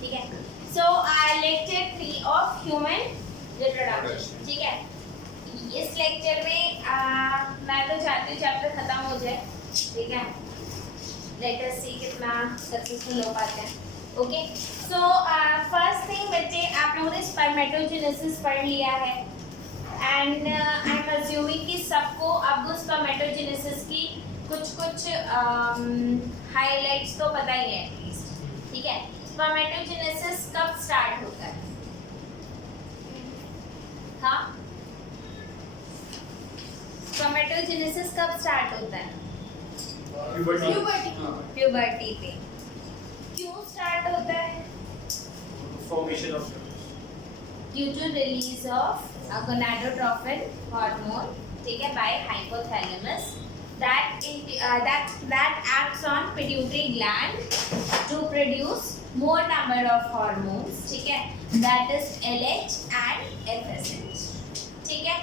ठीक है। सो lecture 3 of human reproduction. ठीक है, इस लेक्चर में मैं तो चाहती हूँ चैप्टर खत्म हो जाए। ठीक है, लेट अस सी कितना सक्सेसफुल हो पाते हैं। ओके, सो फर्स्ट थिंग बच्चे, आप लोगों ने स्पर्मेटोजेनेसिस पढ़ लिया है एंड आई एम अज्यूमिंग कि सबको अब स्पर्मेटोजेनेसिस की कुछ हाइलाइट्स तो पता ही है एटलीस्ट। ठीक है, स्पर्मेटोजेनेसिस कब स्टार्ट होता है? हाँ, स्पर्मेटोजेनेसिस कब स्टार्ट होता है? प्यूबर्टी पे। क्यों स्टार्ट होता है? Formation of due to release of gonadotropin hormone, ठीक है, by hypothalamus that acts on pituitary gland to produce more number of hormones, ठीक है, that is LH and FSH, ठीक है।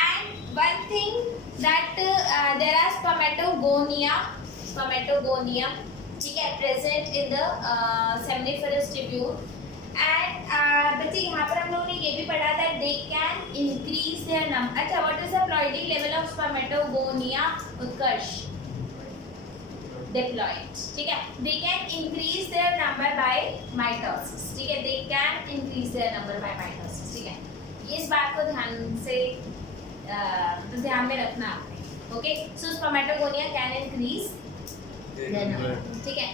And one thing that there are spermatogonium, ठीक है, present in the seminiferous tubule and बच्चे यहाँ पर हम लोगों ने ये भी पढ़ा था they can increase their number। अच्छा, what is the ploidy level of spermatogonia? Utkarsh, diploid, ठीक है, they can increase their number by mitosis, ठीक है, they can increase their number by mitosis, ठीक है। इस बात को ध्यान में रखना आपने। Okay, so spermatogonia can increase their number, ठीक है।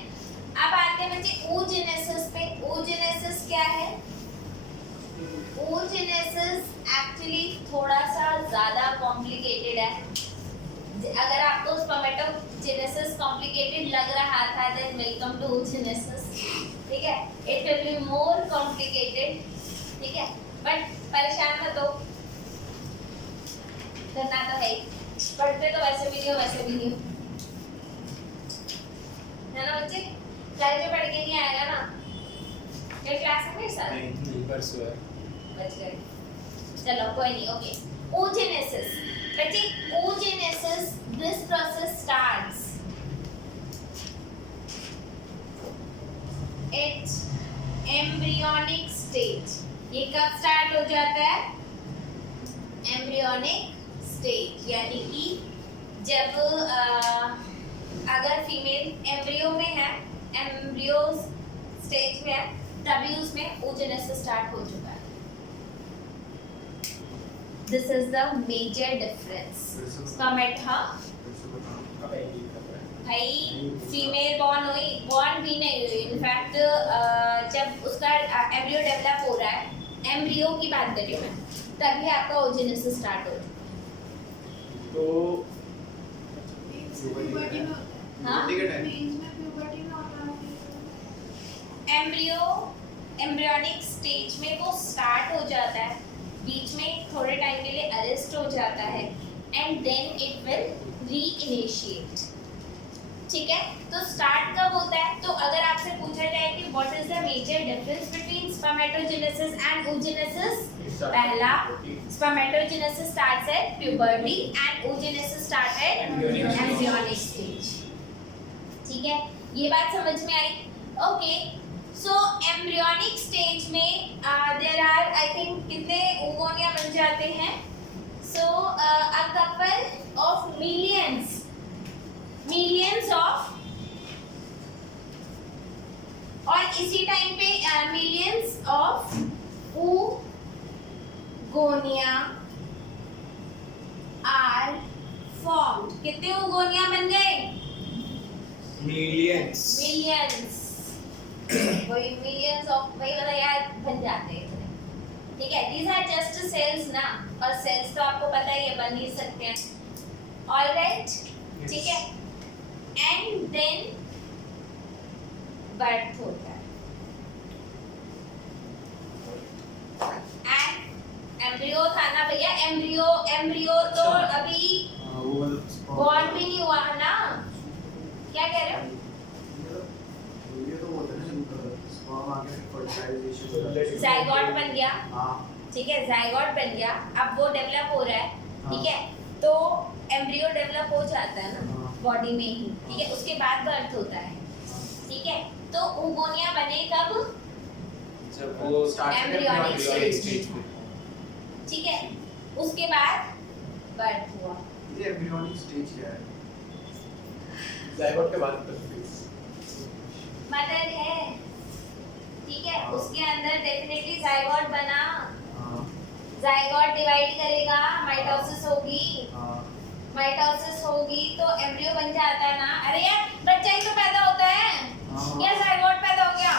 अब आते हैं बच्चे oogenesis पे। oogenesis क्या है? oogenesis एक्चुअली थोड़ा सा ज़्यादा कॉम्प्लिकेटेड है। अगर आपको स्पर्मेटोजेनेसिस कॉम्प्लिकेटेड लग रहा था देन वेलकम टू oogenesis, ठीक है, it will be more complicated, ठीक है, बट परेशान मत हो, करना तो है ही, पढ़ते तो वैसे भी नहीं हो, है ना बच्चे? कल जो पढ़ के नहीं आएगा ना, ये क्लास में मेरे साथ नहीं परसों है, बच गए, चलो कोई नहीं। ओके, oogenesis बच्चे, oogenesis this process starts at embryonic stage। ये कब स्टार्ट हो जाता है? एम्ब्रियोनिक स्टेज, यानी कि जब अगर फीमेल एम्ब्रियो में है, एम्ब्रियो स्टेज में है, तभी उसमें oogenesis स्टार्ट हो चुका है। This is the major difference. भाई फीमेल बॉर्न भी नहीं हुई, इनफैक्ट जब उसका एम्ब्रियो डेवलप हो रहा है, एम्ब्रियो की बात कर रही हूँ मैं, तभी आपका oogenesis स्टार्ट हो रहा है। हाँ, एम्ब्रियोनिक स्टेज में वो स्टार्ट हो जाता है, बीच में थोड़े टाइम के लिए अरेस्ट हो जाता है एंड देन इट विल रीइनिशिएट, ठीक है। तो स्टार्ट कब होता है? तो अगर आपसे पूछा जाए कि what is the major difference between spermatogenesis and oogenesis, पहला, spermatogenesis starts at puberty and oogenesis start at embryonic stage, ठीक है, ये बात समझ में आई? ओके, सो एम्ब्रियोनिक स्टेज में देयर आर आई थिंक कितने ओगोनिया बन जाते हैं? So a couple of millions of, और इसी टाइम पे millions of oogonia are formed. कितने oogonia बन गए? मिलियंस वही मिलियंस ऑफ, वही वाला यार बन जाते हैं, ठीक है। दीज आर जस्ट सेल्स ना, और सेल्स तो आपको पता ही है बन ही सकते हैं, ऑलराइट, ठीक है। एंड देन बर्थ होता है एंड एम्ब्रियो था ना भैया, एम्ब्रियो तो अभी बॉर्न भी नहीं हुआ ना, क्या कह रहे हो? जाइगोट बन गया, ठीक है, जाइगोट बन गया, अब वो डेवलप हो रहा है, ठीक है, तो एम्ब्रियो डेवलप हो जाता है ना बॉडी में ही, ठीक है, उसके बाद बर्थ होता है, ठीक है, तो oogonia बने कब? जब वो स्टार्ट Embryonic स्टेज में। ठीक है, उसके बाद बर्थ हुआ। ये एम्ब्रियोनिक स्टेज क्या है? जायगोट के बाद मदर है, ठीक है, हाँ। उसके अंदर डेफिनेटली जायगोट बना, हाँ जायगोट डिवाइड करेगा, माइटोसिस होगी, हाँ माइटोसिस होगी तो एम्ब्रियो बन जाता है ना। अरे यार बच्चा ही तो पैदा होता है, हाँ। या जायगोट पैदा हो गया?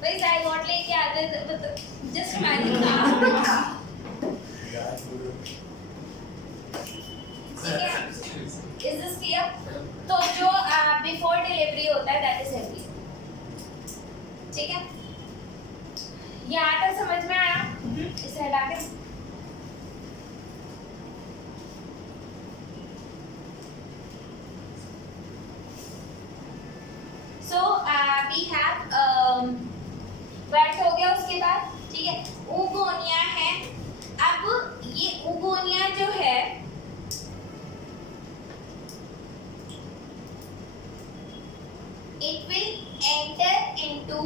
भाई जायगोट लेके आते जस्ट इमेजिन था। ठीक है, इज दिस क्लियर? तो जो बिफोर डिलीवरी होता है दैट इज एम्ब्रियो, ठीक है, यहाँ तक समझ में आया? इसे हटा के सो वी हैव बर्थ हो गया, उसके बाद ठीक है oogonia है। अब ये oogonia जो है it will enter into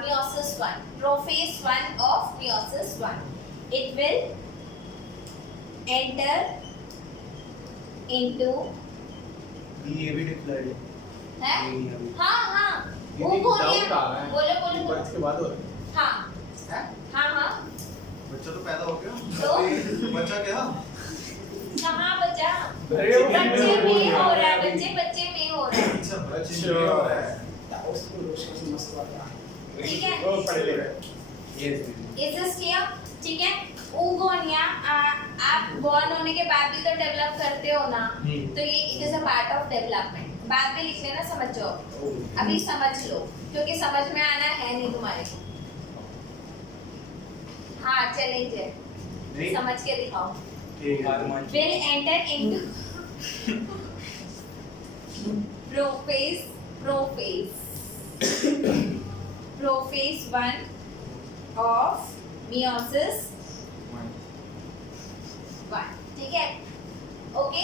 meiosis 1, prophase 1 of meiosis 1. It will enter into ये भी डिक्लेयर्ड है, है। हाँ हाँ ये भी oogonia, doubt आ रहा है। बोलो बोलो बोलो, बर्थ के बाद हो रहा है। हाँ है? हाँ हाँ, बच्चा तो पैदा हो गया। तो? बच्चा क्या? कहाँ बचा? अरे वो बच्चे में हो रहा है, बच्चे में हो रहा है, अच्छा बच्चे में हो रहा है। ठीक है? वो पढ़ ले रहे Is this clear? ठीक है, oogonia आप बॉर्न होने के बाद भी तो डेवलप करते हो ना, तो ये it is a part of development. बाद में लिख लेना, समझ जाओ, अभी समझ लो क्योंकि समझ में आना है नहीं तुम्हारे को। हाँ चैलेंज है, नहीं समझ के दिखाओ। ठीक है। Will enter into prophase 1 of meiosis 1, ठीक है, okay,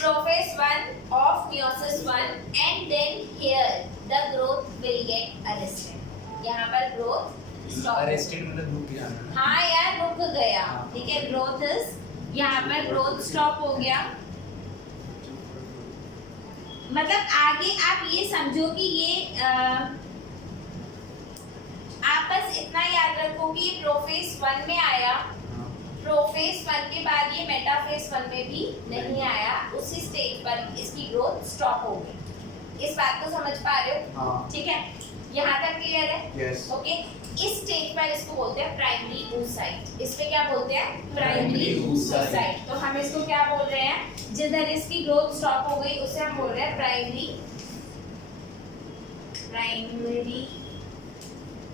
prophase 1 of meiosis 1 and then here the growth will get arrested। यहाँ पर growth stop, अरेस्टेड मतलब रुक जाना। हाँ यार रुक गया, ठीक है, ग्रोथ इज यहाँ पर ग्रोथ स्टॉप हो गया। मतलब आगे आप ये समझो कि ये आप बस इतना याद रखो कि ये प्रोफेज 1 में आया, प्रोफेज 1 के बाद ये मेटाफेज 1 में भी नहीं आया, उसी स्टेज पर इसकी ग्रोथ स्टॉप हो गई। इस बात को समझ पा रहे हो? हाँ। ठीक है, यहाँ तक क्लियर है? यस। ओके, इस स्टेज पर इसको बोलते हैं प्राइमरी oocyte। इस पे क्या बोलते हैं? Primary oocyte। oocyte। तो हम इसको क्या बोल रहे हैं? जिधर इसकी ग्रोथ स्टॉप हो गई उसे हम बोल रहे हैं primary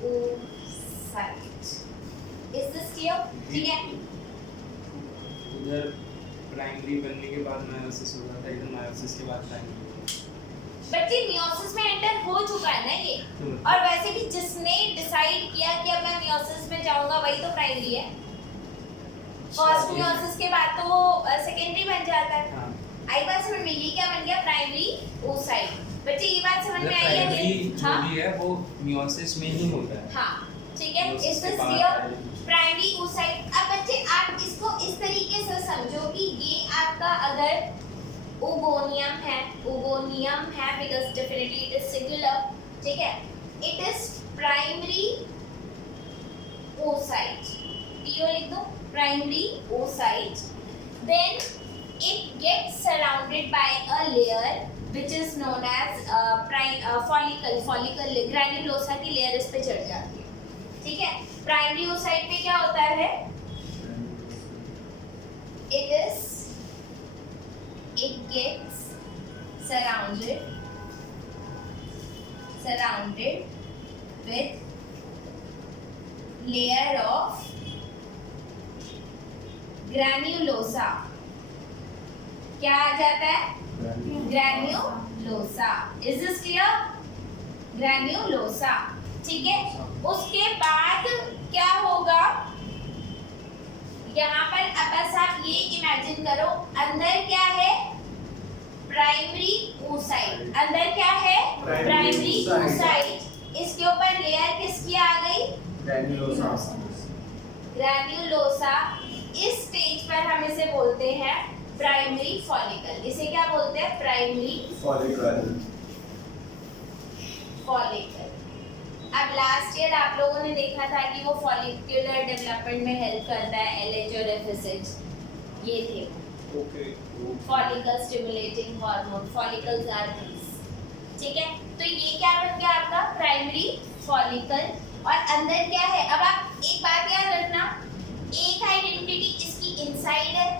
oocyte। Is this clear? ठीक है, उधर प्राइमरी बनने के बाद मायोसिस होगा था, इधर मायोसिस के बाद प्राइमरी। बच्चे मियोसिस में एंटर हो चुका है ना ये, और वैसे भी जिसने डिसाइड किया कि अब मैं मियोसिस में जाऊंगा वही तो प्राइमरी है। फर्स्ट मियोसिस के बाद तो वो सेकेंडरी बन जाता है। हाँ, आई बात समझ में, ये क्या बन गया? Primary oocyte। बच्चे ये बात समझ में आई है? प्राइमरी जो हाँ भी है वो मियोसिस में ही होता है। हाँ, ठीक है, Meiosis इस के बाद क्लियर? Primary oocyte। अब बच्चे आप इसको इस तरीके से समझो कि ये आपका अगर oogonia है because definitely it is singular, ठीक है, it is primary oocyte, PO लिख दो, primary oocyte, then it gets surrounded by a layer which is known as follicle granulosa की लेयर इस पे चढ़ जाती है, ठीक है। प्राइमरी oocyte पे क्या होता है? it gets surrounded with layer of granulosa। क्या आ जाता है? granulosa। Is this clear? granulosa, ठीक है। उसके बाद क्या होगा? यहाँ पर अब बस आप ये इमेजिन इमेजिन करो, अंदर क्या है? Primary oocyte। अंदर क्या है? Primary oocyte। इसके ऊपर लेयर किसकी आ गई? ग्रैन्युलोसा। ग्रैन्युलोसा। इस स्टेज पर हम इसे बोलते हैं प्राइमरी फॉलिकल। इसे क्या बोलते हैं? Primary follicle. फॉलिकल। अब लास्ट ईयर आप लोगों ने देखा था कि वो फॉलिकुलर डेवलपमेंट में हेल्प करता है, एलएच और एफएसएच, ये थे okay. Follicle stimulating hormone. Follicles are these, ठीक है? तो ये क्या बन गया आपका? Primary follicle. और अंदर क्या है? अब आप एक बात याद रखना, एक आइडेंटिटी इसकी इनसाइड है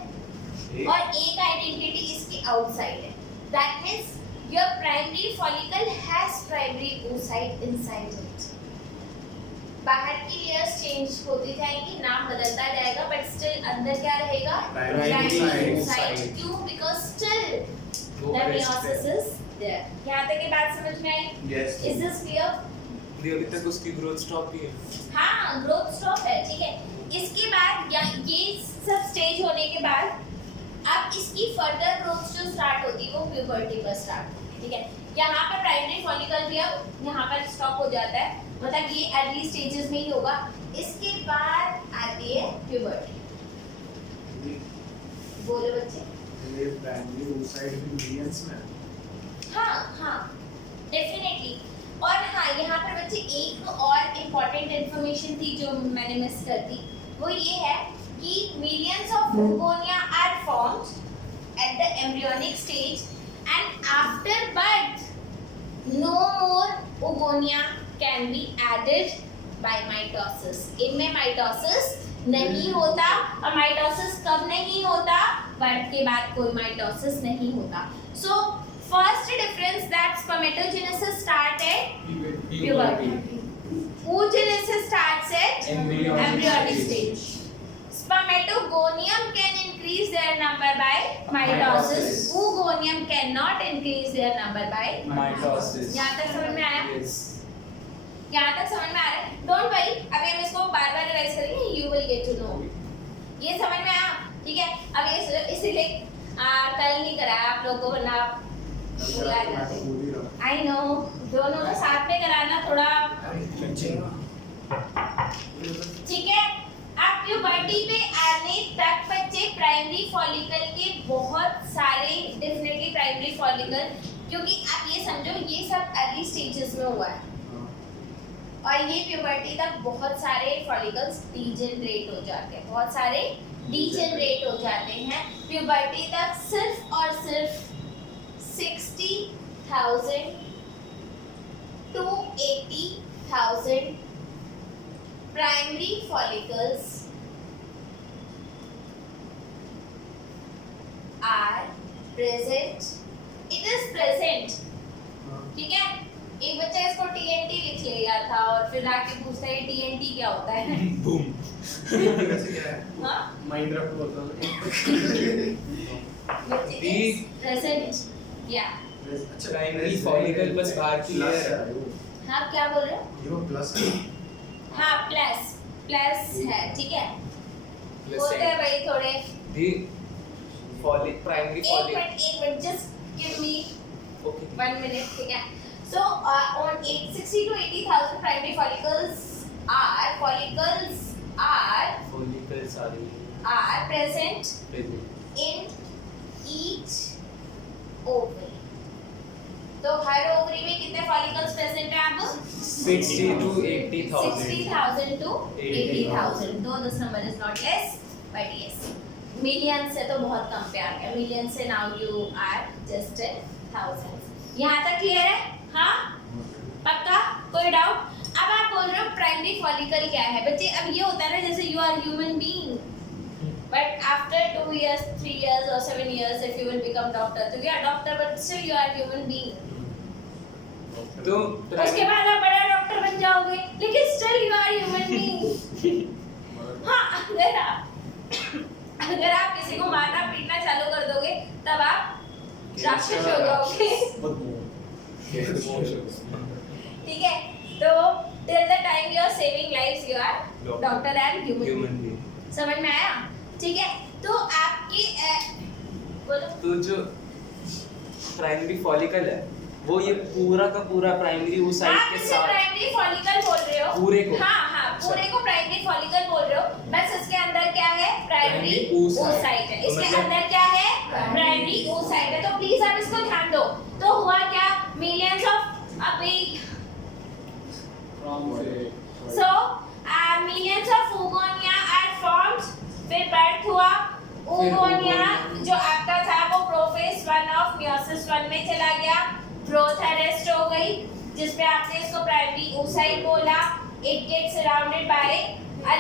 और एक आइडेंटिटी इसकी आउटसाइड है। That means your primary follicle has primary oocyte inside it। बाहर की लेयर्स चेंज होती जाएंगी, नाम बदलता जाएगा, बट स्टिल अंदर क्या रहेगा? Primary oocyte। क्यों? Because still the meiosis is there। यहाँ तक की बात समझ में आई? यस। Is this clear? अभी तक उसकी ग्रोथ स्टॉप ही है। हाँ, ग्रोथ स्टॉप है, ठीक है। इसके बाद ये सब स्टेज होने के बाद अब इसकी फर्दर ग्रोथ जो स्टार्ट होती है वो प्यूबर्टी पर स्टार्ट होती है, ठीक है? यहाँ पर प्राइमरी फॉलिकल भी अब यहाँ पर स्टॉप हो जाता है, मतलब ये अर्ली स्टेजेस में ही होगा। इसके बाद आती है प्यूबर्टी। बोलो बच्चे। ये प्राइमरी oocyte भी मिलियंस में है। हाँ हाँ, डेफिनेटली। और हाँ, यहाँ पर बच्चे एक और इम्पोर्टेंट इंफॉर्मेशन थी जो मैंने मिस कर दी, वो ये है कि millions of oogonia are formed at the embryonic stage and after birth no more oogonia can be added by mitosis। इनमें mitosis नहीं होता, और mitosis कब नहीं होता? birth के बाद कोई mitosis नहीं होता। So first difference that spermatogenesis starts at puberty, oogenesis starts at embryonic stage। Spermatogonium can increase their number by mitosis। Oogonium cannot increase their number by mitosis. यहाँ तक समझ में आया? यस। यहाँ तक समझ में आ रहा है? Don't worry, अभी हम इसको बार-बार रिवाइज करेंगे, you will get to know। ये समझ में आया? ठीक है? अब ये इसीलिए कल नहीं कराया आप लोगों को, वरना बुला जाते। I know, दोनों को साथ में कराना थोड़ा, ठीक है? अब प्यूबर्टी पे आने तक बच्चे प्राइमरी फॉलिकल के बहुत सारे, डेफिनेटली प्राइमरी फॉलिकल, क्योंकि आप ये समझो ये सब अर्ली स्टेजेस में हुआ है, और ये प्यूबर्टी तक बहुत सारे फॉलिकल्स डीजेनरेट हो जाते हैं, बहुत सारे डीजेनरेट हो जाते हैं। प्यूबर्टी तक सिर्फ और सिर्फ 60,000 to 80,000 primary follicles are present। It is present, ठीक है? एक बच्चा इसको TNT लिख लेगा था और फिर आके पूछता है TNT क्या होता है? बूम। वैसे क्या है? हाँ? माइनक्राफ्ट बोलता हूँ। It is present, yeah। अच्छा प्राइमरी फॉलिकल बस बाहर की प्लस लेयर है वो। हाँ, क्या बोल रहे हो? ये वो प्लस है। हाँ, प्लस है, ठीक है? होते हैं भाई थोड़े। दी प्राइमरी एक follicle. Minute, just give me okay. 1 minute, ठीक है? So on 60 to 80,000 primary follicles are follicles are present present in each ovary। तो हर ओवरी में कितने फॉलिकल्स प्रेजेंट है अब? 60 to 80,000। 60,000 to 80,000। Though this number is not less but yes, million से तो बहुत कम पे आ गया, मिलियन से now you are just in thousands. यहाँ तक क्लियर है? हाँ, पक्का? कोई डाउट? अब आप बोल रहे हो प्राइमरी फॉलिकल क्या है बच्चे? अब ये होता है ना, जैसे you are human being, but after 2 years, 3 years or 7 years if you will become doctor, तो you are doctor but still you are human being। तो उसके बाद आप बड़ा डॉक्टर बन जाओगे, लेकिन still you are human being. हाँ, अगर आप किसी को मारना पीटना चालू कर दोगे तब आप राक्षस हो जाओगे, ठीक है? तो till the time you are saving lives you are doctor and human human being। Being. समझ में आया? ठीक है? तो आपकी बोलो तो जो प्राइमरी फॉलिकल है वो ये पूरा का पूरा प्राइमरी oocyte आप के इसे साथ प्राइमरी फॉलिकल बोल रहे हो पूरे को? हाँ हाँ पूरे को प्राइमरी फॉलिकल बोल रहे हो, बस इसके अंदर क्या है प्राइमरी Primary oocyte। oocyte है, तो इसके मतलब अंदर क्या है Primary प्राइमरी oocyte है। तो प्लीज आप इसको ध्यान दो। तो हुआ क्या, मिलियंस ऑफ अभी so millions of oogonia are formed, फिर birth हुआ oogonia जो आपका था वो प्रोफेज 1 ऑफ meiosis 1 में चला गया, ग्रोथ अरेस्ट हो गई जिसपे आपने इसको प्राइमरी oocyte बोला। It gets surrounded by a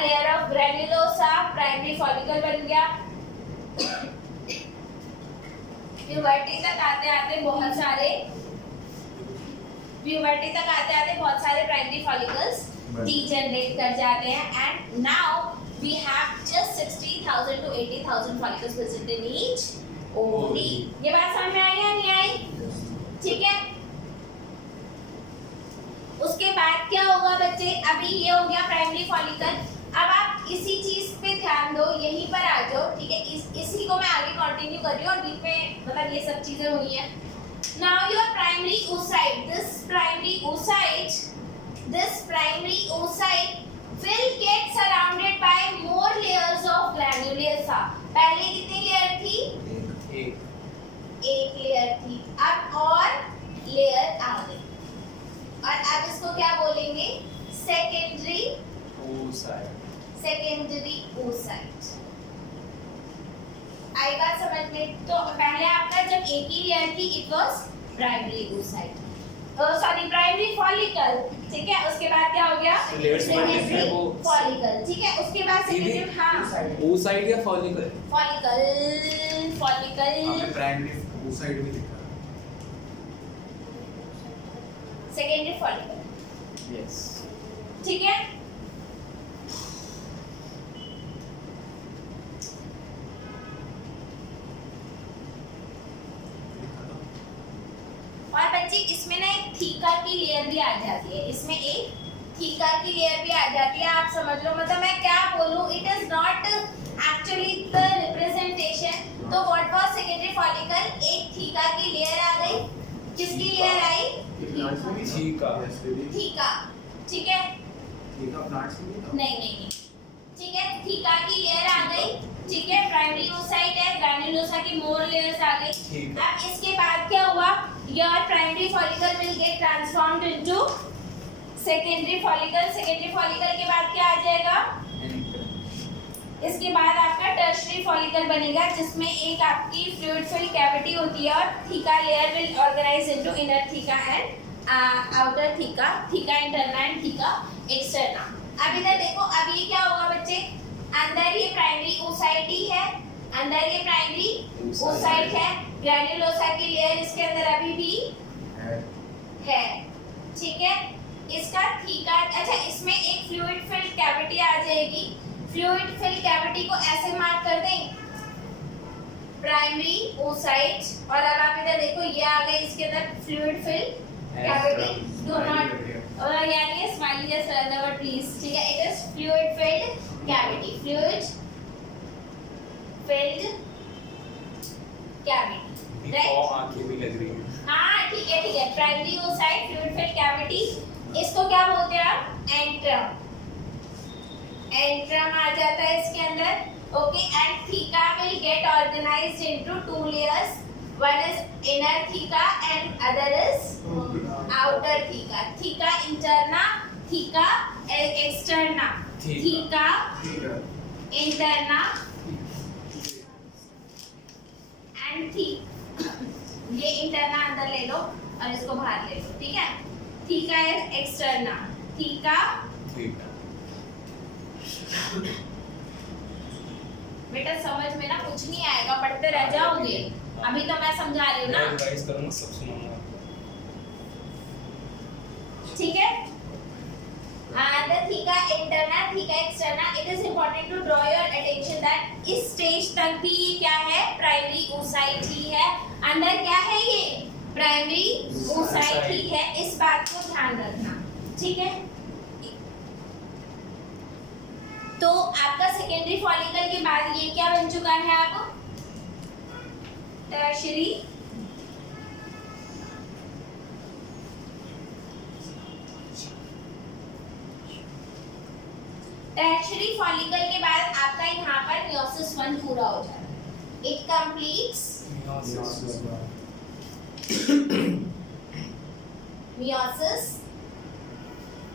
layer of granulosa, primary follicle बन गया। प्यूबर्टी तक आते आते बहुत सारे प्राइमरी फॉलिकल्स डीजनरेट कर जाते हैं and now we have just 60,000 to 80,000 follicles present in each ovary। ये बात समझ में आई या नहीं आई? ठीक है, उसके बाद क्या होगा बच्चे, अभी ये हो गया प्राइमरी फॉलिकल। अब आप इसी चीज पे ध्यान दो, यहीं पर आ जाओ, ठीक है। इसी को मैं आगे कंटिन्यू कर रही हूँ और बीच में मतलब ये सब चीजें हुई हैं। Now your primary oocyte, this primary oocyte will get surrounded by more layers of granulasa। पहले कितनी लेयर थी? एक लेयर थी, अब और लेयर आ गई और अब इसको क्या बोलेंगे? Secondary oocyte। आई बात समझ में? तो पहले आपका जब एक ही लेयर थी it was primary oocyte, sorry primary follicle, ठीक है। उसके बाद क्या हो गया? तो layers में सेकेंडरी है वो फॉलिकल, ठीक है। उसके बाद सेकेंडरी हाँ oocyte या फॉलिकल? फॉलिकल हमें प्राइमरी oocyte भी दिखा सेकेंडरी फॉलिकल, यस। ठीक है। और बच्चे इसमें ना एक थीका की लेयर भी आ जाती है, इसमें एक थीका की लेयर भी आ जाती है। आप समझ लो, मतलब मैं क्या बोलूं, it is not actually the representation. तो व्हाट वाज सेकेंडरी फॉलिकल? एक थीका की लेयर आ गई। किसकी लेयर आई? थीका। थीका, ठीक है। थीका प्लांट्स में नहीं था? नहीं, ठीक है। थीका की लेयर आ गई, ठीक है। प्राइमरी oocyte है, ग्रैन्युलोसा की मोर लेयर्स आ गई। ठीक है। अब इसके बाद क्या हुआ? Your primary follicle will get transformed into secondary follicle. Secondary follicle के बाद क्या आ जाएगा? इसके बाद आपका टर्शियरी फॉलिकल बनेगा जिसमें एक आपकी फ्लूइड फिल्ड कैविटी होती है और theca layer will organise into inner theca and outer theca, theca interna and theca externa. अब इधर देखो, अब ये क्या होगा बच्चे? अंदर ये प्राइमरी oocyte ही है, अंदर ये प्राइमरी oocyte है, ग्रैन्युलोसा की लेयर इसके अंदर अभी भी है, ठीक है। इसका थीका, अच्छा इसमें एक फ्लूइड फिल्ड कैविटी आ जाएगी। फ्लूइड फिल्ड कैविटी को ऐसे मार्क कर दें, प्राइमरी oocyte, और अब आप इधर देखो ये आ गई इसके अंदर fluid filled cavity. Do not और यानी स्माइली जस्ट रन प्लीज, ठीक है। It is fluid filled cavity, fluid filled cavity, right? आंखें भी लग रही हैं। हाँ ठीक है। Primary oocyte, fluid filled cavity, इसको क्या बोलते हैं आप? एंट्रम। एंट्रम आ जाता है इसके अंदर, okay. And theca will get organised into 2 layers, one is inner theca and other is outer theca। Theca interna, theca externa, theca interna and ये इंटरना अंदर ले लो और इसको बाहर ले लो, ठीक है। Theca is externa, theca. बेटा समझ में ना कुछ नहीं आएगा, पढ़ते रह जाओगे। अभी तो मैं समझा रही हूँ ना, रिवाइज करूंगा, सब सुनाऊंगा। ठीक है। The theca interna, theca externa, it is important to draw your attention that इस स्टेज तक भी ये क्या है? प्राइमरी oocyte ही है। अंदर क्या है ये? प्राइमरी oocyte ही है। इस बात को ध्यान रखना, ठीक है। तो आपका सेकेंडरी फॉलिकल के बाद ये क्या बन चुका है आपको? टर्शियरी टर्शियरी फॉलिकल के बाद आपका यहाँ पर मियोसिस 1 पूरा हो जाता है। इट कंप्लीट्स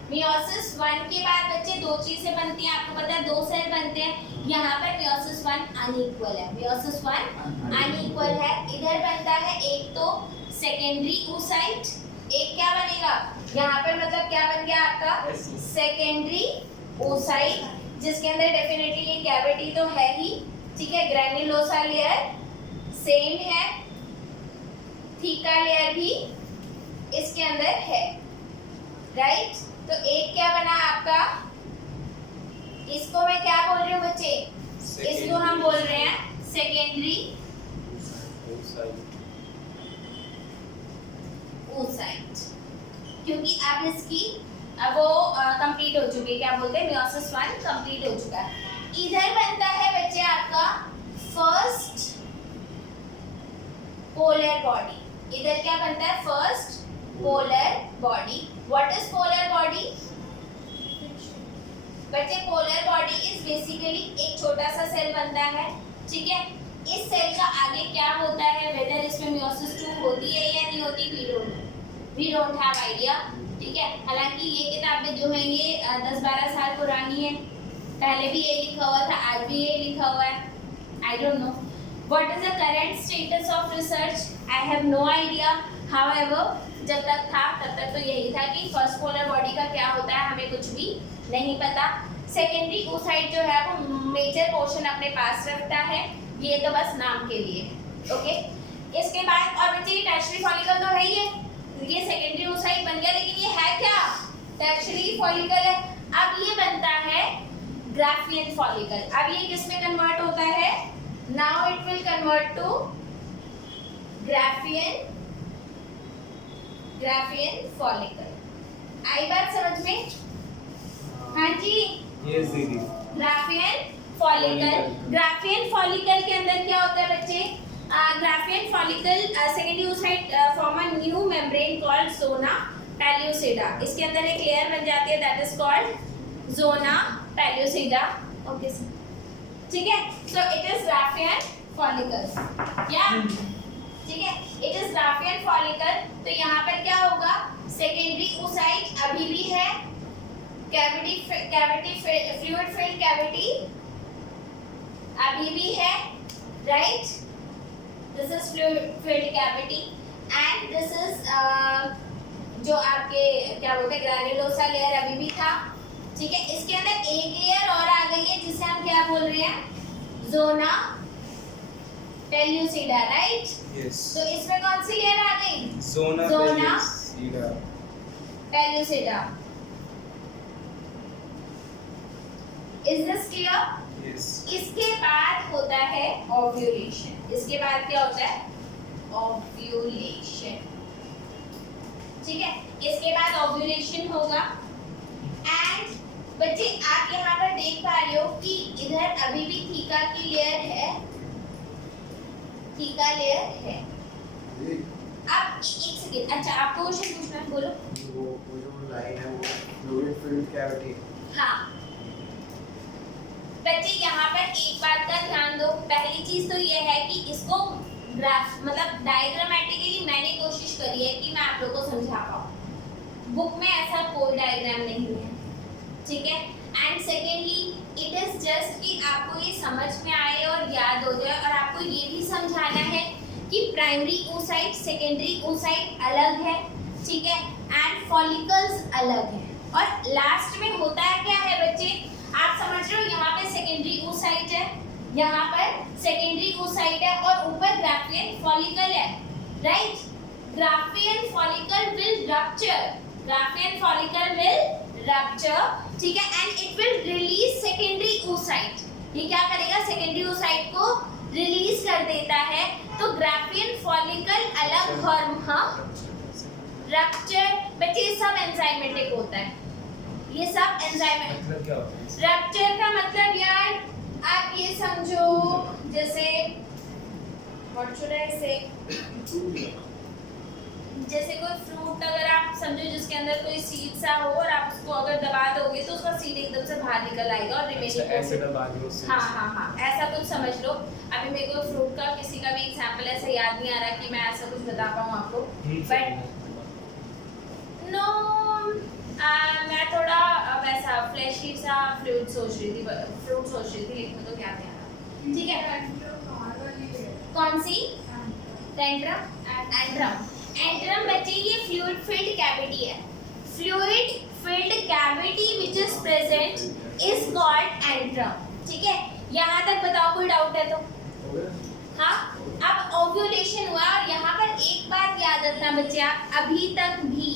मियोसिस 1 के बाद बच्चे दो चीजें बनती हैं, आपको पता है 2 सेल बनते हैं। यहाँ पर मियोसिस 1 अनइक्वल है, मियोसिस 1 अनइक्वल है। इधर बनता है एक तो सेकेंडरी oocyte, एक क्या बनेगा यहाँ पर, मतलब क्या बन गया आपका सेकेंडरी oocyte, जिसके अंदर डेफिनेटली ये कैविटी तो है ही, ठीक है। ग्रैन्युलोसा लेयर सेम है, थीका लेयर भी इसके अंदर है, राइट। तो एक क्या बना आपका, इसको मैं क्या बोल रही हूँ बच्चे, इसको हम बोल रहे हैं सेकेंडरी oocyte, क्योंकि अब इसकी अब वो कंप्लीट हो चुकी है, क्या बोलते हैं मियोसिस 1 कंप्लीट हो चुका है। इधर बनता है बच्चे आपका फर्स्ट पोलर बॉडी, इधर क्या बनता है first polar body. What is polar body बच्चे? पोलर बॉडी इज बेसिकली एक छोटा सा सेल बनता है, ठीक है। इस सेल का आगे क्या होता है, वेदर इसमें मियोसिस 2 होती है या नहीं होती, वी डोंट हैव आइडिया, ठीक है। हालांकि ये किताबें जो है ये 10-12 साल पुरानी है, पहले भी ये लिखा हुआ था, आज भी ये लिखा हुआ है, I don't know what is the current status of research, I have no idea. However जब तक था तब तक तो यही था कि फर्स्ट पोलर बॉडी का क्या होता है हमें कुछ भी नहीं पता। सेकेंडरी oocyte जो है वो मेजर पोर्शन अपने पास रखता है, ये तो बस नाम के लिए, ओके। इसके बाद और बच्चे टर्शियरी फॉलिकल तो है ही है, ये सेकेंडरी oocyte बन गया, लेकिन ये है क्या, टर्शियरी फॉलिकल है। अब ये बनता है ग्राफियन फॉलिकल। अब ये किस में कन्वर्ट होता है, now it will convert to Graafian follicle. आई बात समझ में? हाँ जी, यस दीदी। ग्राफियन फॉलिकल के अंदर क्या होता है बच्चे, Graafian follicle secondary oocyte form a new membrane called zona pellucida. इसके अंदर एक लेयर बन जाती है that is called zona pellucida, okay sir, ठीक है। So it is Graafian follicle, या ठीक है, इट इज ग्राफियन फॉलिकल। तो यहाँ पर क्या होगा, सेकेंडरी oocyte अभी भी है, कैविटी फ्लूइड फिल्ड कैविटी अभी भी है, right. This is fluid filled cavity and this is जो आपके क्या बोलते हैं ग्रैन्युलोसा लेयर अभी भी था, ठीक है। इसके अंदर एक लेयर और आ गई है जिसे हम क्या बोल रहे हैं, ज़ोना पेल्यूसिडा, राइट। यस, तो इसमें कौन सी लेयर आ गई, zona pellucida. Is this clear? Yes. इसके बाद होता है ओव्यूलेशन। इसके बाद क्या होता है, ओव्यूलेशन, ठीक है। इसके बाद ओव्यूलेशन होगा एंड बच्चे आप यहाँ पर देख पा रहे हो कि इधर अभी भी थीका की लेयर है, थीका लेयर है। अब एक सेकंड, अच्छा आपको क्वेश्चन पूछना है, बोलो। वो जो लाइन है वो फ्लूइड फिल्ड कैविटी। हाँ बच्चे यहाँ पर एक बात का ध्यान दो, पहली चीज तो ये है कि इसको ग्राफ मतलब डायग्रामेटिकली मैंने कोशिश करी है कि मैं आप लोगों को समझा पाऊँ, बुक में ऐसा कोई डायग्राम नहीं है, ठीक है। And secondly it is just कि आपको ये समझ में आए और याद हो जाए, और आपको ये भी समझाना है कि प्राइमरी oocyte सेकेंडरी oocyte अलग है, ठीक है, एंड फॉलिकल्स अलग है। और लास्ट में होता है क्या है बच्चे, आप समझ रहे हो, यहाँ पे सेकेंडरी oocyte है, यहाँ पर सेकेंडरी oocyte है और ऊपर ग्राफियन फॉलिकल है, right. Graafian follicle will rupture, ठीक है, and it will release secondary oocyte। ये क्या करेगा, सेकेंडरी oocyte को रिलीज कर देता है। तो ग्राफियन फॉलिकल अलग फॉर्म, हाँ रप्चर बच्चे सब एंजाइमेटिक होता है, ये सब एंजाइम है। मतलब क्या होता है? रप्चर का मतलब यार आप ये समझो जैसे व्हाट शुड आई से, जैसे कोई फ्रूट अगर आप समझो जिसके अंदर कोई सीड सा हो और आप उसको अगर दबा दोगे तो उसका सीड एकदम से बाहर निकल आएगा और अच्छा, रिमेनिंग ऐसे दबा दो उससे। हाँ ऐसा कुछ समझ लो। अभी मेरे को फ्रूट का किसी का भी एग्जांपल ऐसा याद नहीं आ रहा कि मैं ऐसा कुछ बता पाऊँ आपको, बट नो मैं थोड़ा वैसा फ्लैशी सा फ्रूट सोच रही थी लेकिन तो क्या क्या ठीक है। कौन सी? एंट्रम बच्चे ये फ्लूइड फिल्ड कैविटी है। Fluid filled cavity which is present is called antrum. ठीक है, यहाँ तक बताओ कोई डाउट है तो? हाँ, अब ओव्यूलेशन हुआ और यहाँ पर एक बात याद रखना बच्चे, आप अभी तक भी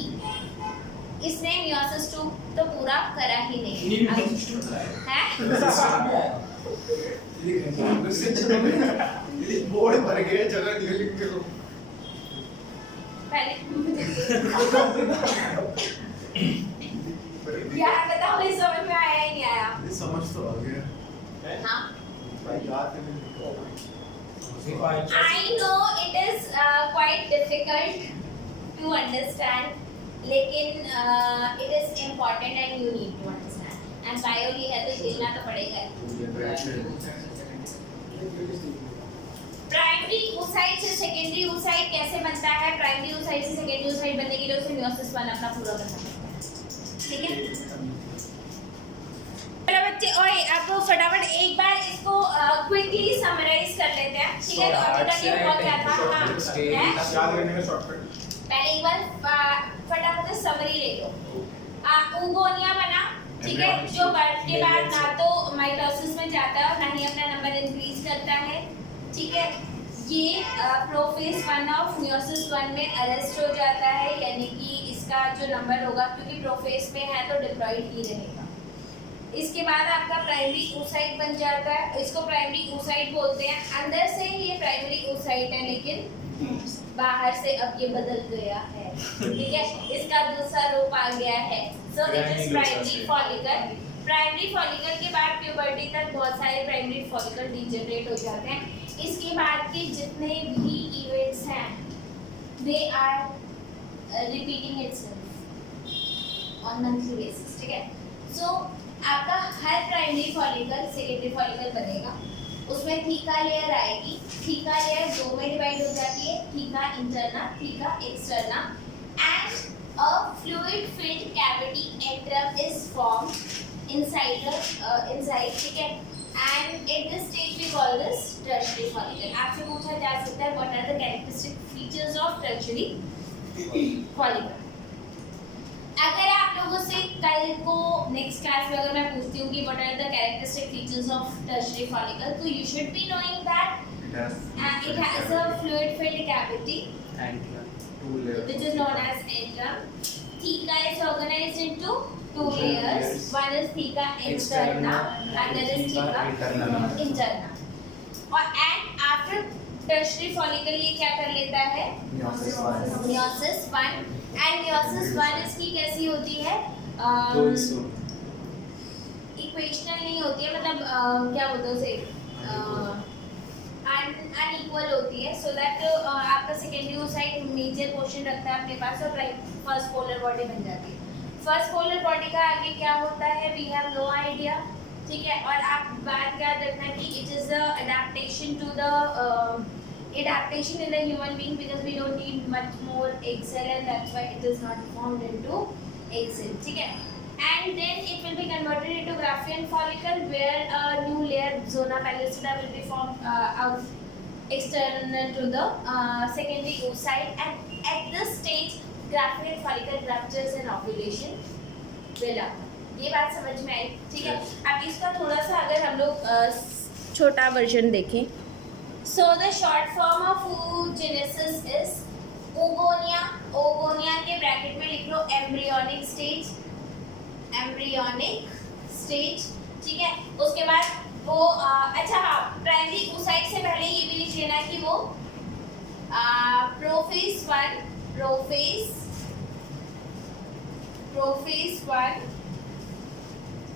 इसने मियोसिस 2 तो पूरा करा ही नहीं है। बोर्ड भर गए, जगह नहीं लिख के लो। पहले यार बताओ ये समझ में आया ही नहीं आया? ये समझ तो आ गया। हाँ, भाई याद नहीं लिखा। I know it is quite difficult to understand, लेकिन it is important and you need to understand. And bio ये है तो खेलना तो पड़ेगा ही। प्राइमरी oocyte से सेकेंडरी oocyte कैसे बनता है? प्राइमरी oocyte से सेकेंडरी oocyte बनने के लिए उसे meiosis 1 अपना पूरा करना पड़ता है। ठीक है, चलो बच्चे, ओए अब फटाफट एक बार इसको क्विकली समराइज कर लेते हैं। ठीक है, तो अभी तक ये हुआ क्या था? हाँ, है? याद करने में शॉर्टकट। पहले एक बार फटाफट से समरी ले लो। ऊगोनिया बना, ठीक है, जो बर्थ के बाद ना तो माइटोसिस में जाता है और ना ही अपना नंबर इंक्रीज करता है। ठीक है, ये प्रोफेज 1 ऑफ मियोसिस 1 में अरेस्ट हो जाता है, यानी कि इसका जो नंबर होगा, क्योंकि प्रोफेज में है तो डिप्लॉयड ही रहेगा। इसके बाद आपका प्राइमरी oocyte बन जाता है, इसको प्राइमरी oocyte बोलते हैं। अंदर से ये प्राइमरी oocyte है लेकिन बाहर से अब ये बदल गया है। ठीक है, इसका दूसरा रूप आ गया है। So it is primary follicle. Primary follicle के बाद प्यूबर्टी तक बहुत सारे प्राइमरी फॉलिकल डीजनरेट हो जाते हैं। इसके बाद के जितने भी इवेंट्स हैं they are repeating itself on monthly basis. ठीक है, सो आपका हर प्राइमरी फॉलिकल सेकेंडरी फॉलिकल बनेगा, उसमें थीका लेयर आएगी। थीका लेयर 2 में डिवाइड हो जाती है, theca interna, theca externa, and a fluid filled cavity antrum is formed inside, ठीक है, and at this stage we call this tertiary follicle. आपसे पूछा जा सकता है what are the characteristic features of tertiary follicle? अगर आप लोगों से कल को नेक्स्ट क्लास में अगर मैं पूछती हूँ कि what are the characteristic features of tertiary follicle, तो you should be knowing that it has a fluid filled cavity which is known as antrum. Theca is organized into 2 layers. One is theca externa, another is theca interna. और and after tertiary follicle ये क्या कर लेता है? Meiosis 1. And meiosis 1 इसकी कैसी होती है? इक्वेशनल नहीं होती है, मतलब क्या बोलते हैं उसे, अनइक्वल होती है, सो दैट आपका सेकेंडरी oocyte मेजर पोर्शन रखता है अपने पास और फर्स्ट पोलर बॉडी बन जाती है। फर्स्ट पोलर बॉडी का आगे क्या होता है वी हैव नो आइडिया। ठीक है, और आप बात याद रखना कि it is a adaptation to the adaptation in the human being because we don't need much more egg cell and that's why it is not formed into egg cell. ठीक है, and then it will be converted into Graafian follicle where a new layer zona pellucida will be formed out external to the secondary oocyte, and at this stage Graafian follicle ruptures and ovulation will occur. ये बात समझ में आई? ठीक है, अब इसका थोड़ा सा अगर हम लोग छोटा वर्जन देखें, so the short form of oogenesis is oogonia. oogonia के ब्रैकेट में लिख लो embryonic stage, embryonic stage। ठीक है, उसके बाद वो अच्छा हाँ, प्राइमरी oocyte से पहले ये भी लिख लेना कि वो प्रोफेज 1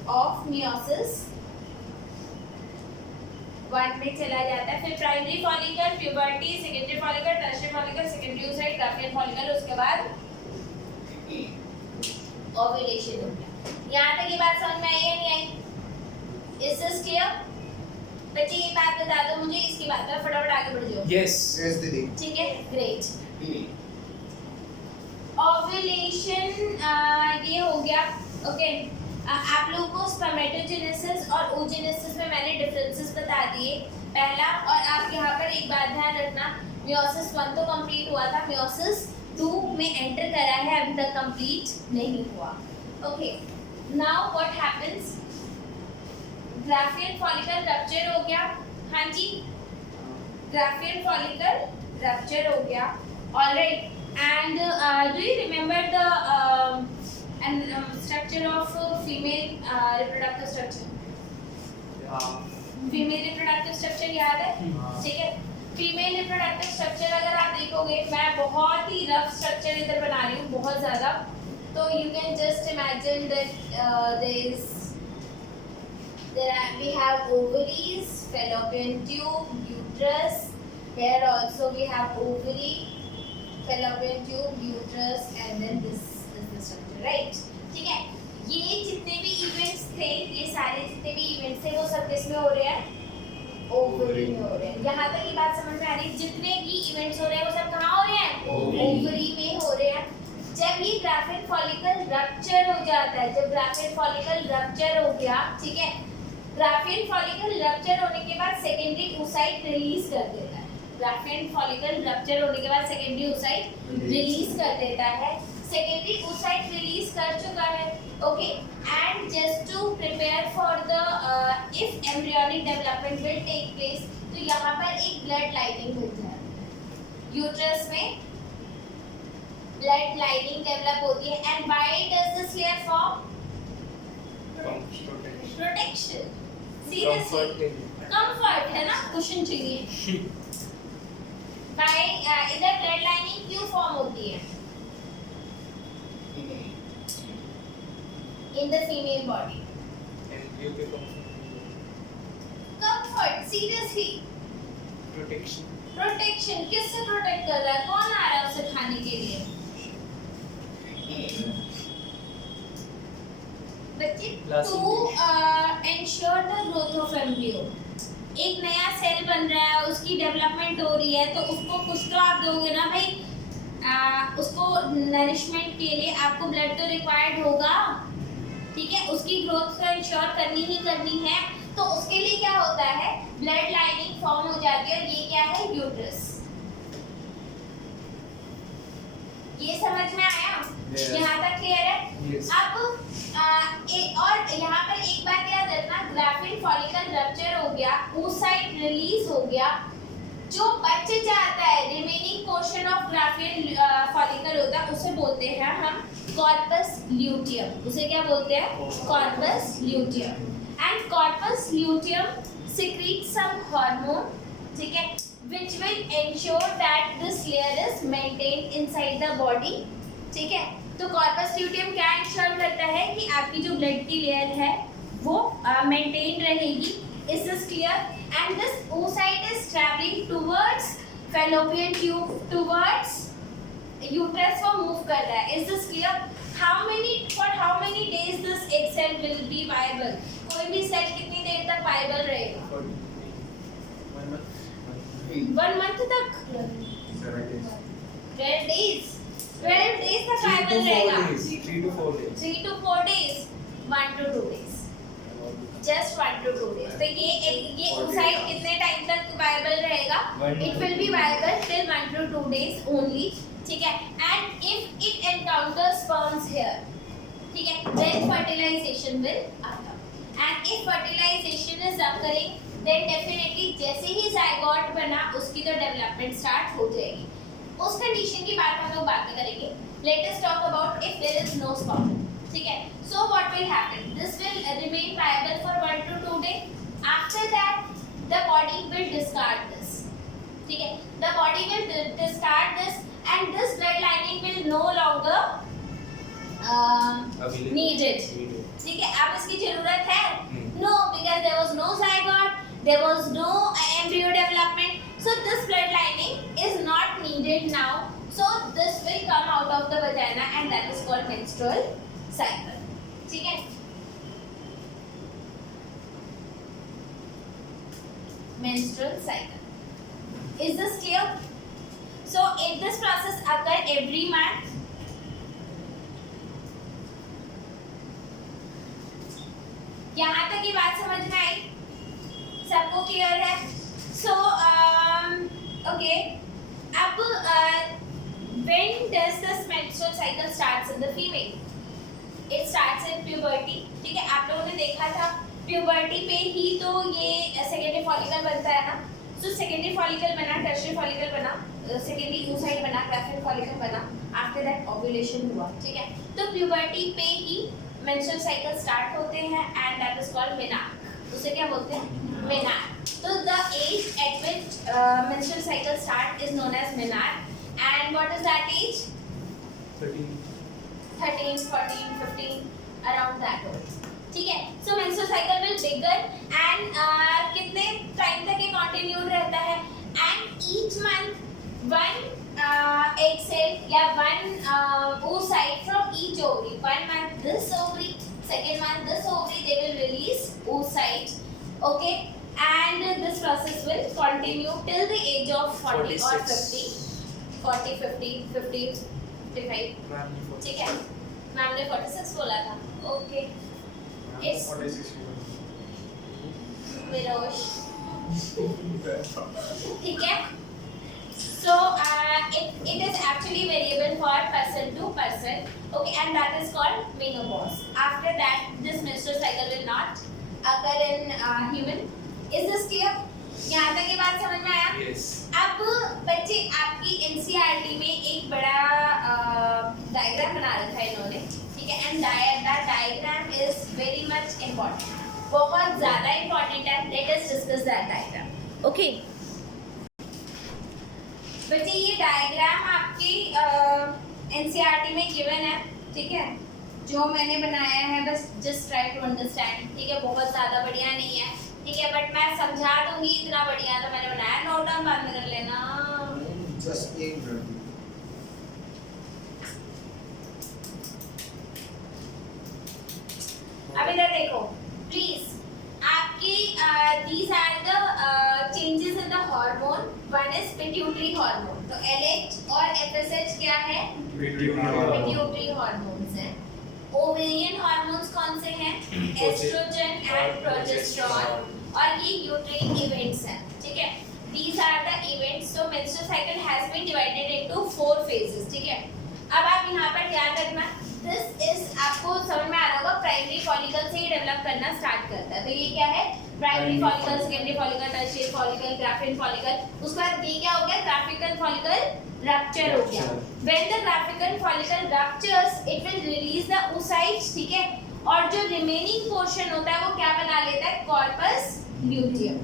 ऑफ मियोसिस 1 में चला जाता है, फिर primary follicle, puberty, secondary follicle, tertiary follicle, secondary oocyte, Graafian follicle, उसके बाद ओव्यूलेशन हो गया। यहाँ तक ये बात समझ में आई या नहीं आई? Is this clear? बच्चे ये बात बता दो मुझे, इसकी बात पर फटाफट आगे बढ़ जाओ। Yes. Yes, दीदी. ठीक है, ग्रेट। ओव्यूलेशन ये हो गया, ओके। आप लोगों को स्पर्मेटोजेनेसिस और oogenesis में मैंने डिफरेंसेस बता दिए, पहला। और आप यहाँ पर एक बात ध्यान रखना, मियोसिस 1 तो कंप्लीट हुआ था, मियोसिस 2 में एंटर करा है, अभी तक कंप्लीट नहीं हुआ। Okay, now what happens? Graafian follicle rupture हो गया, हाँ जी, ग्राफियन फॉलिकल रप्चर हो गया, alright. And do you remember the structure of female reproductive structure? Female reproductive structure याद है? ठीक है, फीमेल रिप्रोडक्टिव स्ट्रक्चर अगर आप देखोगे, मैं बहुत ही रफ स्ट्रक्चर इधर बना रही हूँ, बहुत ज़्यादा, तो you can just imagine that we have ovaries, fallopian tube, uterus. Here also we have ovary, fallopian tube, uterus, and then this is the structure, right? ठीक है, ये जितने भी इवेंट्स थे, ये सारे जितने भी इवेंट्स थे, वो सब किस में हो रहे हैं? ओवरी में हो रहे हैं। यहाँ तक ये बात समझ में आ रही है? जितने भी इवेंट्स हो रहे हैं वो सब कहाँ हो रहे हैं? ओवरी में हो रहे हैं। जब ये ग्राफियन फॉलिकल रप्चर हो जाता है, जब ग्राफियन फॉलिकल रप्चर हो गया, ठीक है, ग्राफियन फॉलिकल रप्चर होने के बाद सेकेंडरी oocyte रिलीज कर देता है। ग्राफियन फॉलिकल रप्चर होने के बाद सेकेंडरी oocyte रिलीज कर देता है। सेकेंडरी oocyte रिलीज कर चुका है, okay. And just to prepare for the if embryonic development will take place, तो यहाँ पर एक ब्लड लाइनिंग होती है, यूट्रस में ब्लड लाइनिंग डेवलप होती है। And why does this layer form? Protection, seriously comfort है ना, कुशन चाहिए। बाय इधर ब्लड लाइनिंग क्यों फॉर्म होती है in the female body? Comfort, seriously Protection. Protection. किससे प्रोटेक्ट कर रहा है? कौन आ रहा है उसे खाने के लिए? बच्चे, to ensure the growth of embryo. एक नया सेल बन रहा है, उसकी डेवलपमेंट हो रही है, तो उसको कुछ तो आप दोगे ना भाई, उसको नरिशमेंट के लिए आपको ब्लड तो रिक्वायर्ड होगा, ठीक है, उसकी ग्रोथ को इंश्योर करनी ही करनी है। तो उसके लिए क्या होता है? ब्लड लाइनिंग फॉर्म हो जाती है, और ये क्या है? यूट्रस। ये समझ में आया? यहाँ तक क्लियर है? Yes. अब और यहाँ पर एक बात याद रखना, ग्राफियन फॉलिकल रप्चर हो गया, oocyte रिलीज हो गया, जो बच जाता है remaining portion of Graafian follicle होता है, उसे बोलते हैं हम कॉर्पस ल्यूटियम। उसे क्या बोलते हैं? Corpus luteum. And corpus luteum secretes some hormone, ठीक है, which will ensure that this layer is maintained inside the body, ठीक है। तो कॉर्पस ल्यूटियम क्या इंश्योर करता है कि आपकी जो ब्लड की लेयर है वो मेंटेन रहेगी। Is this clear? And this oocyte is traveling towards fallopian tube, towards uterus को मूव कर रहा है। Is this clear? for how many days this egg cell will be viable? कोई भी सेल कितनी देर तक वायबल रहेगा? 1 month तक? 12 days 12 days तक वायबल रहेगा। 3 to 4 days. 3 to 4 days, 1 to 2 days, just 1 to 2 days। तो ये oocyte कितने टाइम तक वायबल रहेगा? It will be viable till 1 to 2 days only, ठीक है। And if it encounters sperms here, ठीक है, then fertilization will occur। And if fertilization is occurring, then definitely जैसे ही zygote बना, उसकी तो डेवलपमेंट स्टार्ट हो जाएगी। उस कंडीशन की बात हम लोग बाद में करेंगे। Let us talk about if there is no sperm, ठीक है। So what will happen? This will remain viable for 1 to 2 days. After that, the body will discard this, ठीक है। The body will discard this, and this blood lining will no longer needed, ठीक है, अब इसकी जरूरत है? No, because there was no zygote, there was no embryo development, so this blood lining is not needed now, so this will come out of the vagina and that is called menstrual cycle. ठीक है, menstrual cycle. Is this clear? So if this process occur every month, यहाँ तक की बात समझ में आई? सबको clear है? So okay, अब when does this menstrual cycle starts in the female? It starts in puberty. ठीक है, आप लोगों ने देखा था puberty पे ही तो ये secondary follicle बनता है ना. So secondary follicle बना, tertiary follicle बना, secondary oocyte बना, graphene follicle बना. After that ovulation हुआ. ठीक है, तो puberty पे ही menstrual cycle start होते हैं and that is called menarche. उसे क्या बोलते हैं? Menarche. So the age at which menstrual cycle start is known as menarche. And what is that age? 13, 14, 15, around that age. ठीक है, so menstrual cycle will begin and कितने time तक ये continue रहता है? And each month one egg cell या one oocyte from each ovary. One month this ovary, second month this ovary, they will release oocyte. Okay, and this process will continue till the age of 40 or 50. 40, 50, 50, 55. ठीक है, ma'am ने 46 बोला था. Okay. It's 46 Virosh. ठीक है, so it is actually variable for person to person. Okay, and that is called menopause. After that, this menstrual cycle will not occur in human. Is this clear? यहाँ तक ये बात समझ में आया? Yes. अब बच्चे आपकी NCERT में एक बड़ा डायग्राम बना रखा है इन्होंने, ठीक है, and that diagram is very much important. बहुत ज़्यादा important है. Let us discuss that diagram. Okay. बच्चे ये डायग्राम आपकी NCERT में given है, ठीक है, जो मैंने बनाया है बस just try to understand. ठीक है, बहुत ज़्यादा बढ़िया नहीं है, ठीक है, बट मैं समझा दूंगी. इतना बढ़िया तो मैंने बनाया. नोट डाउन बाद में कर लेना. Just एक मिनट. अब इधर देखो प्लीज. आपकी these are the changes in the hormone. One is pituitary hormone. तो LH और FSH क्या है? Pituitary hormones हैं. ओवेरियन हार्मोन्स कौन से हैं? Estrogen and progesterone. और ये यूट्राइन इवेंट्स हैं, ठीक है. These are the events. So menstrual cycle has been divided into 4 phases. ठीक है, अब आप यहाँ पर ध्यान रखना. This is आपको समझ में आ रहा होगा, प्राइमरी फॉलिकल से ही डेवलप करना स्टार्ट करता है. तो ये क्या है? Primary follicle, secondary follicle, tertiary follicle, graphene follicle. उसके बाद ये क्या हो गया? ग्राफिकल फॉलिकल रप्चर हो गया. When the graphical follicle ruptures, it will release the oocytes. ठीक है, और जो रिमेनिंग पोर्शन होता है वो क्या बना लेता है? Corpus luteum.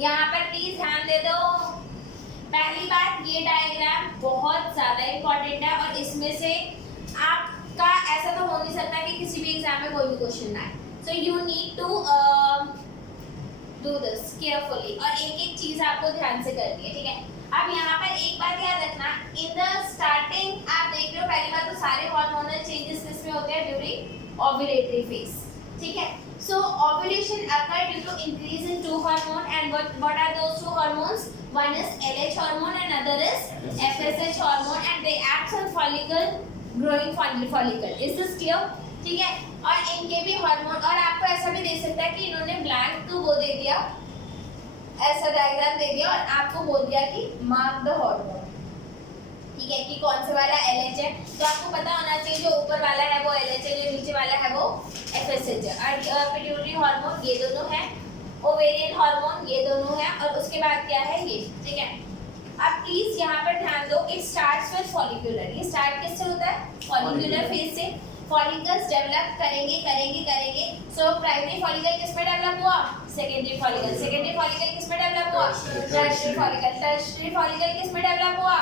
यहाँ पर प्लीज ध्यान दे दो. पहली बात, ये डायग्राम बहुत ज्यादा इंपॉर्टेंट है और इसमें से आपका ऐसा तो हो नहीं सकता कि किसी भी एग्जाम में कोई भी क्वेश्चन ना आए. So you need to do this carefully और एक एक चीज आपको ध्यान से करनी है, ठीक है. अब यहाँ पर एक बात याद रखना. इन द स्टार्टिंग आप देख रहे हो, पहली बात तो सारे हार्मोनल चेंजेस किसमें होते हैं? During ovulatory phase. ठीक है, so ovulation occur due to increase in 2 hormone, and what are those 2 hormones? One is LH hormone and other is FSH hormone, and they act on follicle growing follicle. Is this clear? ठीक है, और इनके भी hormone. और आपको ऐसा भी दे सकता है कि इन्होंने ब्लैंक तो वो दे दिया, ऐसा डायग्राम दे दिया और आपको बोल दिया कि मार्क द हार्मोन. ठीक है, कि कौन सा वाला LH है, तो आपको पता होना चाहिए जो ऊपर वाला है वो LH है, जो नीचे वाला है वो FSH है. और पिट्यूटरी हार्मोन ये दोनों है, ओवेरियन हार्मोन ये दोनों है, और उसके बाद क्या है ये. ठीक है, अब प्लीज यहाँ पर ध्यान दो. It starts with follicular. ये स्टार्ट किससे होता है? फॉलिकुलर फेज से. फॉलिकल्स डेवलप करेंगे. सो प्राइमरी फॉलिकल किसमें डेवलप हुआ? Secondary follicle. सेकेंडरी फॉलिकल किसमें डेवलप हुआ? Tertiary follicle. टर्शियरी फॉलिकल किसमें डेवलप हुआ?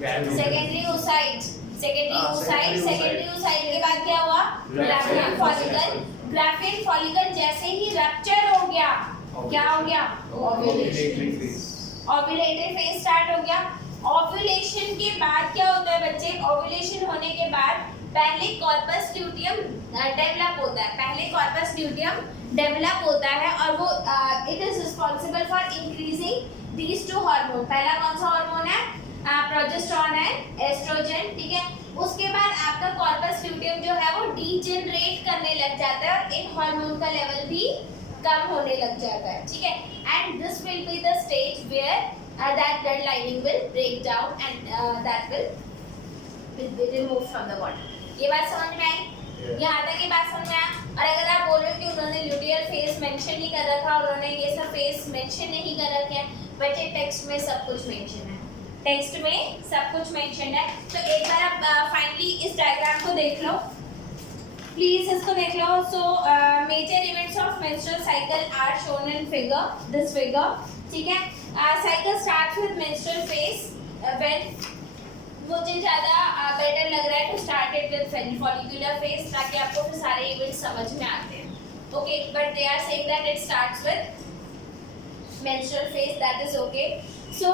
Secondary oocyte. सेकेंडरी हाँ, oocyte, secondary सेकेंडरी oocyte के बाद क्या हुआ? Graafian follicle. ग्राफियन फॉलिकल जैसे ही रप्चर हो गया, क्या हो गया? Ovulatory phase. Ovulatory phase start हो गया। ओव्यूलेशन के बाद क्या होता है बच्चे? ओव्यूलेशन होने के बाद पहले कॉर्पस ल्यूटियम डेवलप होता है, पहले कॉर्पस ल्यूटियम डेवलप होता है और वो it is responsible for increasing these two hormone. पहला कौन सा हार्मोन है? प्रोजेस्टेरोन एंड एस्ट्रोजन, ठीक है। उसके बाद आपका कॉर्पस ल्यूटियम जो है वो डीजेनरेट करने लग जाता है और इन हार्मोन का लेवल भी कम होने लग जाता है, ठीक है। And this will be the stage where that blood lining will break down and that will be removed from the body. ये बात समझ में आई? Yeah. यहाँ तक ये बात समझ में आया? और अगर आप बोल रहे हो कि उन्होंने ल्यूटियल फेस मेंशन नहीं कर रखा, उन्होंने ये सब फेस मेंशन नहीं कर रखे हैं, बच्चे टेक्स्ट में सब कुछ मेंशन है, टेक्स्ट में सब कुछ मेंशन है। तो एक बार आप फाइनली इस डायग्राम को देख लो, प्लीज इसको देख लो। So major events of menstrual cycle are shown in figure, this figure, ठीक है। Cycle starts with menstrual phase when, मुझे ज़्यादा बेटर लग रहा है to start it with follicular phase ताकि आपको फिर सारे इवेंट्स समझ में आते हैं, okay. But they are saying that it starts with menstrual phase, that is okay. So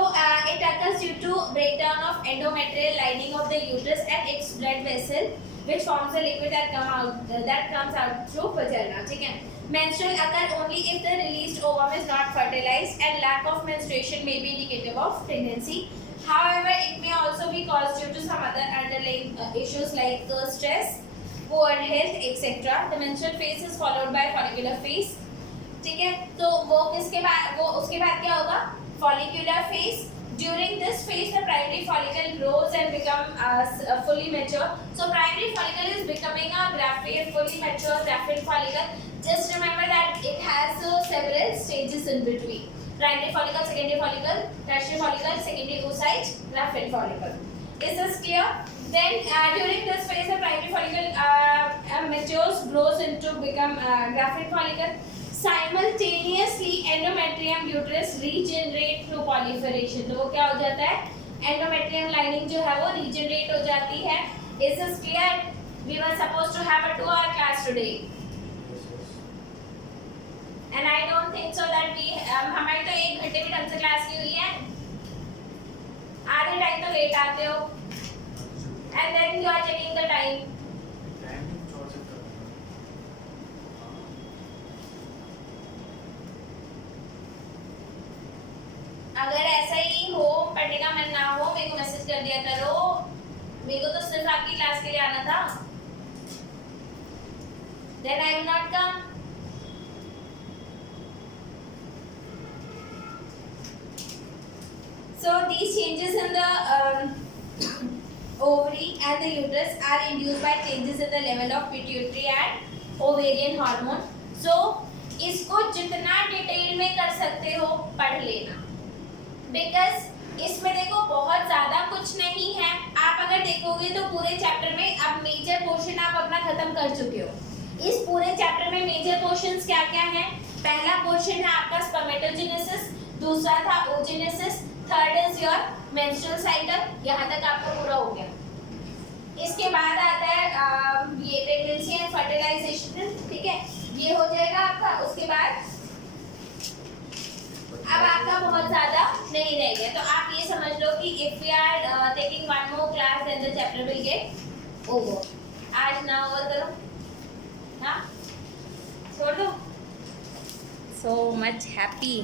it occurs due to breakdown of endometrial lining of the uterus and its blood vessel which forms a liquid that comes out through vagina, ठीक है। Menstrual occur only if the released ovum is not fertilized and lack of menstruation may be indicative of pregnancy. However, it may also be caused due to some other underlying issues like stress, poor health, etc. The menstrual phase is followed by follicular phase, ठीक है। तो वो किसके बाद, वो उसके बाद क्या होगा? Follicular phase. During this phase, the primary follicle grows and become fully mature. So primary follicle is becoming a fully mature graphene follicle. Just remember that it has several stages in between. Primary follicle, secondary follicle, tertiary follicle, secondary oocyte, graphene follicle. Is this clear? Then during this phase, the primary follicle matures, grows into become graphene follicle. Simultaneously endometrium uterus regenerate through proliferation. तो वो क्या हो जाता है? Endometrium lining जो है वो regenerate हो जाती है. Is this clear? We were supposed to have a 2-hour class today, and I don't think so that we हमारी तो 1 घंटे भी ढंग से क्लास की हुई है, आधे टाइम तो लेट आते हो, and then you are checking the time. अगर ऐसा ही हो, पढ़ने का मन ना हो, मेरे को मैसेज कर दिया करो। मेरे को तो सिर्फ आपकी क्लास के लिए आना था। Then I will not come. So these changes in the ovary and the uterus are induced by changes in the level of pituitary and ovarian hormone. So इसको जितना डिटेल में कर सकते हो पढ़ लेना, बिकॉज इसमें देखो बहुत ज़्यादा कुछ नहीं है। आप अगर देखोगे तो पूरे चैप्टर में अब मेजर पोर्शन आप अपना खत्म कर चुके हो। इस पूरे चैप्टर में मेजर पोर्शंस क्या क्या हैं? पहला पोर्शन है आपका स्पर्मेटोजेनेसिस, दूसरा था oogenesis, third is your menstrual cycle. यहाँ तक आपका पूरा हो गया। इसके बाद आता है ये प्रेगनेंसी एंड फर्टिलाइजेशन, ठीक है, ये हो जाएगा आपका। उसके बाद अब आपका बहुत ज़्यादा नहीं रह गया, तो आप ये समझ लो कि if we are taking one more class then the chapter will get over. आज ना ओवर करो, हाँ छोड़ दो। So much happy.